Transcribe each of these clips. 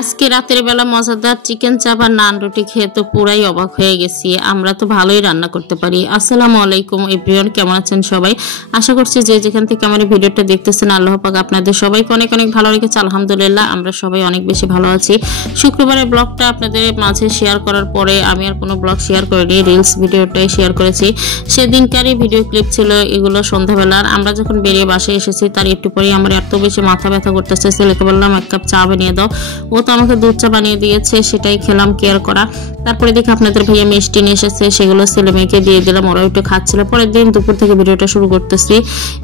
আজকে রাতের বেলা মজাদার চিকেন চাপ আর নান রুটি খেয়ে তো পুরাই অবাক হয়ে গেছি। আমরা তো ভালোই রান্না করতে পারি। আসসালামু আলাইকুম এভরিওয়ান, কেমন আছেন সবাই? আশা করছি যে যেখান থেকে আমার ভিডিওটা দেখতেছেন আল্লাহ পাক আপনাদের সবাইকে অনেক অনেক ভালো রেখেছে। আলহামদুলিল্লাহ আমরা সবাই অনেক বেশি ভালো আছি। শুক্রবারের ব্লগটা আপনাদের মাঝে শেয়ার করার পরে আমি আর কোনো ব্লগ শেয়ার করিনি, রিলস ভিডিওটাই শেয়ার করেছি। সেদিনকারই ভিডিও ক্লিপ ছিল এগুলো সন্ধ্যাবেলার। আমরা যখন বেরিয়ে বাসায় এসেছি তার একটু পরেই আমার এত বেশি মাথা ব্যথা করতেছে। ছেলেকে বললাম এক কাপ চা বানিয়ে দাও, ও তো আমাকে দুধ চা বানিয়ে দিয়েছে, সেটাই খেলাম কেয়ার করা। তারপরে দেখি আপনাদের ভাইয়া মিষ্টি নিয়ে এসেছে, সেগুলো ছেলে মেয়েকে দিয়ে দিলাম, ওরা একটু খাচ্ছিল। পরের দিন দুপুর থেকে ভিডিওটা শুরু করতেছি।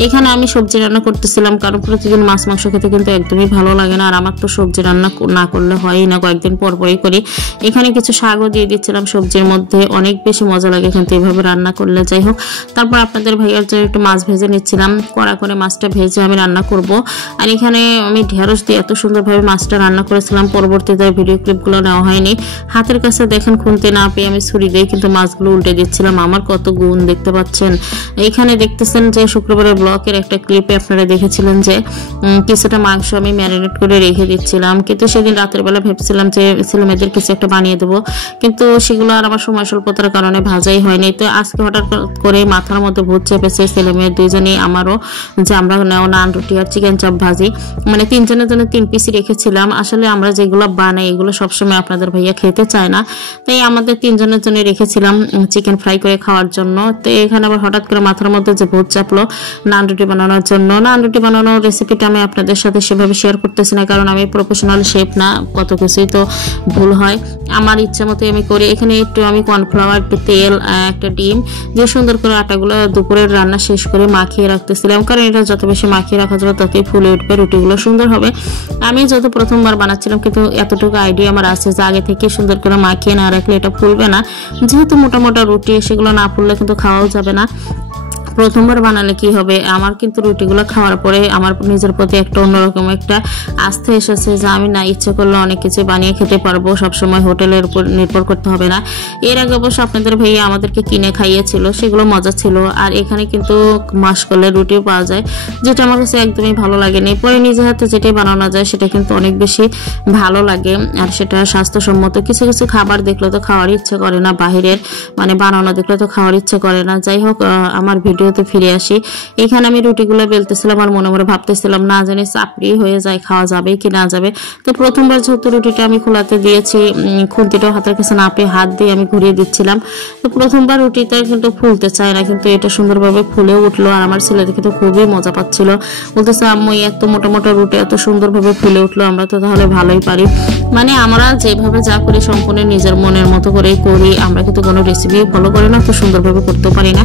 এখানে আমি সবজি রান্না করতেছিলাম, কারণ প্রতিদিন মাছ মাংস খেতে কিন্তু একদমই ভালো লাগে না, আর আমার তো সবজি রান্না না করলে হয়ই না, কয়েকদিন পর পরই করি। এখানে কিছু শাকও দিয়ে দিচ্ছিলাম সবজির মধ্যে, অনেক বেশি মজা লাগে কিন্তু এভাবে রান্না করলে। যাই হোক, তারপর আপনাদের ভাইয়ার জন্য একটু মাছ ভেজে নিচ্ছিলাম, কড়া করে মাছটা ভেজে আমি রান্না করব। আর এখানে আমি ঢেঁড়স দিয়ে এত সুন্দরভাবে মাছটা রান্না করেছিলাম, পরবর্তীতে ভিডিও ক্লিপগুলো নেওয়া হয়নি। হাতের কাছে দেখেন খুনতে না পেয়ে আমি ছুরি দিয়ে কিন্তু মাছগুলো উল্টে দিচ্ছিলাম। আমার কত গুণ দেখতে পাচ্ছেন। এখানে দেখতেছেন যে শুক্রবারের ব্লগের একটা ক্লিপে আপনারা দেখেছিলেন যে কিছুটা মাংস আমি ম্যারিনেট করে রেখে দিচ্ছিলাম, কিন্তু সেদিন রাতের বেলা ভেবেছিলাম যে ছেলে মেয়েদের কিছু একটা বানিয়ে দেবো, কিন্তু সেগুলো আর আমার সময় স্বল্পতার কারণে ভাজাই হয়নি। তো আজকে হঠাৎ করে মাথার মধ্যে ভূত চেপেছে ছেলে মেয়ের দুইজনেই, আমারও, যে আমরা নান রুটি আর চিকেন চাপ ভাজি, মানে তিনজনের জন্য 3 পিসই রেখেছিলাম। আসলে আমরা যেগুলো বানাই এগুলো সবসময় আপনাদের ভাইয়া খেতে চায় না, তাই আমাদের 3 জনের জন্য রেখেছিলাম চিকেন ফ্রাই করে খাওয়ার জন্য। তো এখানে আবার হঠাৎ করে মাথার মধ্যে যে ভূত চাপলো নান রুটি বানানোর জন্য। নান রুটি বানানোর রেসিপিটা আমি আপনাদের সাথে সেভাবে শেয়ার করতেছি না, কারণ আমি প্রফেশনাল শেফ না, কত কিছুই তো ভুল হয়, আমার ইচ্ছা মতোই আমি করি। এখানে একটু আমি কর্নফ্লাওয়ার, একটু তেল, একটা ডিম দিয়ে সুন্দর করে আটাগুলো দুপুরের রান্না শেষ করে মাখিয়ে রাখতেছিলাম, কারণ এটা যত বেশি মাখিয়ে রাখা যাবে ততই ফুলে উঠবে, রুটিগুলো সুন্দর হবে। আমি যত প্রথমবার বানাচ্ছিলাম, কিন্তু এতটুকু আইডিয়া আমার আছে যে আগে থেকে সুন্দর করে মাখিয়ে না রাখলে এটা ফুলবে না, যেহেতু মোটা মোটা রুটি সেগুলো না ফুললে কিন্তু খাওয়াও যাবে না। প্রথমবার বানালে কি হবে, আমার কিন্তু রুটিগুলো খাওয়ার পরে আমার নিজের প্রতি একটা অন্যরকম একটা আস্থা এসেছে যে আমি না ইচ্ছে করলে অনেক কিছু বানিয়ে খেতে পারবো, সবসময় হোটেলের উপর নির্ভর করতে হবে না। এর আগে অবশ্য আপনাদের ভাইয়া আমাদেরকে কিনে খাইয়েছিল, সেগুলো মজা ছিল। আর এখানে কিন্তু মাসকলের রুটিও পাওয়া যায়, যেটা আমার কাছে একদমই ভালো লাগেনি। পরে নিজে হাতে যেটাই বানানো যায় সেটা কিন্তু অনেক বেশি ভালো লাগে, আর সেটা স্বাস্থ্যসম্মত। কিছু কিছু খাবার দেখলে তো খাওয়ার ইচ্ছে করে না, বাহিরের মানে বানানো দেখলে তো খাওয়ার ইচ্ছে করে না। যাই হোক, আমার ভিডিওতে ফিরে আসি। এখানে আমি রুটিগুলো বেলতেছিলাম আর মনে মনে ভাবতেছিলাম না জানি চাপড়ি হয়ে যায়, খাওয়া যাবে কি না যাবে। তো প্রথমবার যেহেতু রুটিটা আমি খোলাতে দিয়েছি, খুন্তিটাও হাতের কাছে না পেয়ে হাত দিয়ে আমি ঘুরিয়ে দিচ্ছিলাম। তো প্রথমবার রুটিটা কিন্তু ফুলতে চায় না, কিন্তু এটা সুন্দরভাবে ফুলেও উঠলো। আর আমার ছেলে দেখে তো খুবই মজা পাচ্ছিল, বলতেছে আম্মু এত মোটা মোটা রুটি এত সুন্দরভাবে ফুলে উঠলো, আমরা তো তাহলে ভালোই পারি। মানে আমরা যেভাবে যা করি সম্পূর্ণ নিজের মনের মতো করেই করি, আমরা কিন্তু কোনো রেসিপি ফলো করি না, তো সুন্দরভাবে করতেও পারি না।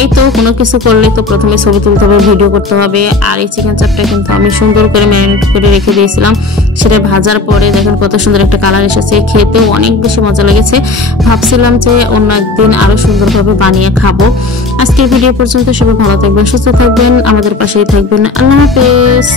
এই তো কোনো কিছু করলে তো প্রথমে ছবি তুলতে হবে, ভিডিও করতে হবে। আর এই চিকেন চাপটা কিন্তু আমি সুন্দর করে ম্যারিনেট করে রেখে দিয়েছিলাম, সেটা ভাজার পরে দেখেন কত সুন্দর একটা কালার এসেছে, খেতেও অনেক বেশি মজা লেগেছে। ভাবছিলাম যে অন্য একদিন আরো সুন্দরভাবে বানিয়ে খাবো। আজকের ভিডিও পর্যন্ত সবাই ভালো থাকবেন, সুস্থ থাকবেন, আমাদের পাশেই থাকবেন। আল্লাহ হাফেজ।